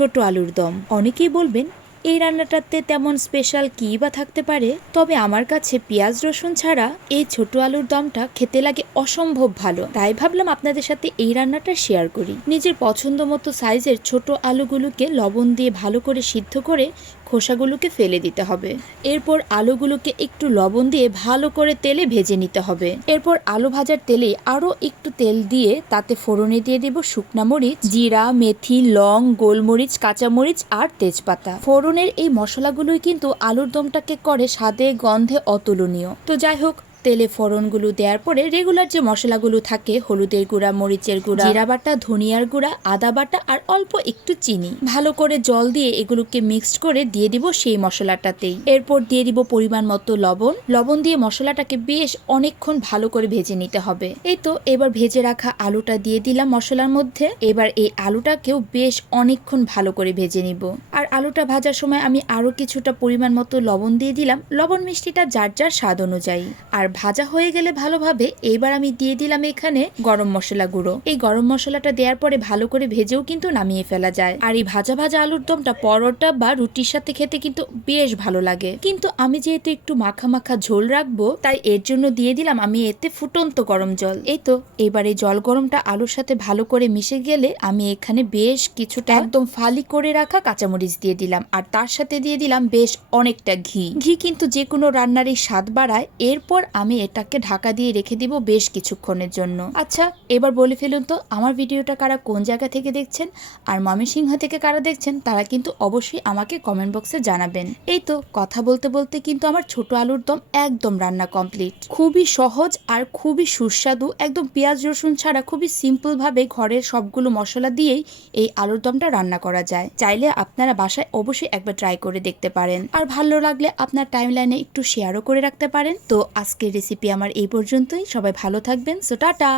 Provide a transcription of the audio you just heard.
ছোট আলুর দম। অনেকেই বলবেন, এই রান্নাটাতে তেমন স্পেশাল কী বা থাকতে পারে? তবে আমার কাছে পেঁয়াজ রসুন ছাড়া এই ছোট আলুর দমটা খেতে লাগে অসম্ভব ভালো। তাই ভাবলাম আপনাদের সাথে এই রান্নাটা শেয়ার করি। নিজের পছন্দ মতো সাইজের ছোট আলুগুলোকে লবণ দিয়ে ভালো করে সিদ্ধ করে খোসাগুলোকে ফেলে দিতে হবে। এরপর আলুগুলোকে একটু লবণ দিয়ে ভালো করে তেলে ভেজে নিতে হবে। এরপর আলু ভাজার তেলে আরও একটু তেল দিয়ে তাতে ফোড়নে দিয়ে দেব শুকনা মরিচ, জিরা, মেথি, লং, গোলমরিচ, কাঁচামরিচ আর তেজপাতা। ফোড়নের এই মশলাগুলোই কিন্তু আলুর দমটাকে করে স্বাদে, গন্ধে অতুলনীয়। তো যাই হোক তেলে ফোড়নগুলো দেওয়ার পরে রেগুলার যে মশলাগুলো থাকে হলুদের গুঁড়া মরিচের গুঁড়া জিরা বাটা ধনিয়ার গুঁড়া আদা বাটা আর অল্প একটু চিনি। ভালো করে জল দিয়ে এগুলোকে মিক্সড করে দিয়ে দিব সেই মশলাটাতেই। এরপর দিয়ে দিব পরিমাণ মতো লবণ। লবণ দিয়ে মশলাটাকে বেশ অনেকক্ষণ ভালো করে ভেজে নিতে হবে। এই তো এবার ভেজে রাখা আলুটা দিয়ে দিলাম মশলার মধ্যে। এবার এই আলুটাকেও বেশ অনেকক্ষণ ভালো করে ভেজে নিব। আর আলুটা ভাজার সময় আমি আরও কিছুটা পরিমাণ মতো লবণ দিয়ে দিলাম। লবণ মিষ্টিটা যার যার স্বাদ অনুযায়ী। আর ভাজা হয়ে গেলে ভালোভাবে এইবার আমি দিয়ে দিলাম এখানে গরম মশলা গুঁড়ো। এই গরম মশলাটা দেওয়ার পরে ভালো করে ভেজেও কিন্তু নামিয়ে ফেলা যায়। আর এই ভাজা ভাজা আলুর দমটা পরোটা বা রুটির সাথে খেতে কিন্তু বেশ ভালো লাগে। কিন্তু আমি যেহেতু একটু মাখা মাখা ঝোল রাখব তাই এর জন্য দিয়ে দিলাম আমি এতে ফুটন্ত গরম জল। এই তো এবার এই জল গরমটা আলুর সাথে ভালো করে মিশে গেলে আমি এখানে বেশ কিছুটা একদম ফালি করে রাখা কাঁচামরিচ দিয়ে দিলাম। আর তার সাথে দিয়ে দিলাম বেশ অনেকটা ঘি। ঘি কিন্তু যে কোনো রান্নারই স্বাদ বাড়ায়। এরপর আমি এটাকে ঢাকা দিয়ে রেখে দিব বেশ কিছুক্ষণের জন্য। আচ্ছা এবার বলে ফেলুন তো, আমার ভিডিওটা কারা কোন জায়গা থেকে দেখছেন? আর ময়মনসিংহ থেকে কারা দেখছেন? তারা কিন্তু অবশ্যই আমাকে কমেন্ট বক্সে জানাবেন। এই তো, কথা বলতে বলতে কিন্তু আমার ছোট আলুর দম একদম রান্না কমপ্লিট খুবই সহজ আর খুবই সুস্বাদু। একদম পেঁয়াজ, রসুন ছাড়া খুবই সিম্পল ভাবে ঘরের সবগুলো মশলা দিয়েই এই আলুর দমটা রান্না করা যায়। চাইলে আপনারা বাসায় অবশ্যই একবার ট্রাই করে দেখতে পারেন। আর ভালো লাগলে আপনার টাইম লাইনে একটু শেয়ারও করে রাখতে পারেন। তো আজকের রেসিপি আমার এই পর্যন্তই। সবাই ভালো থাকবেন। So tata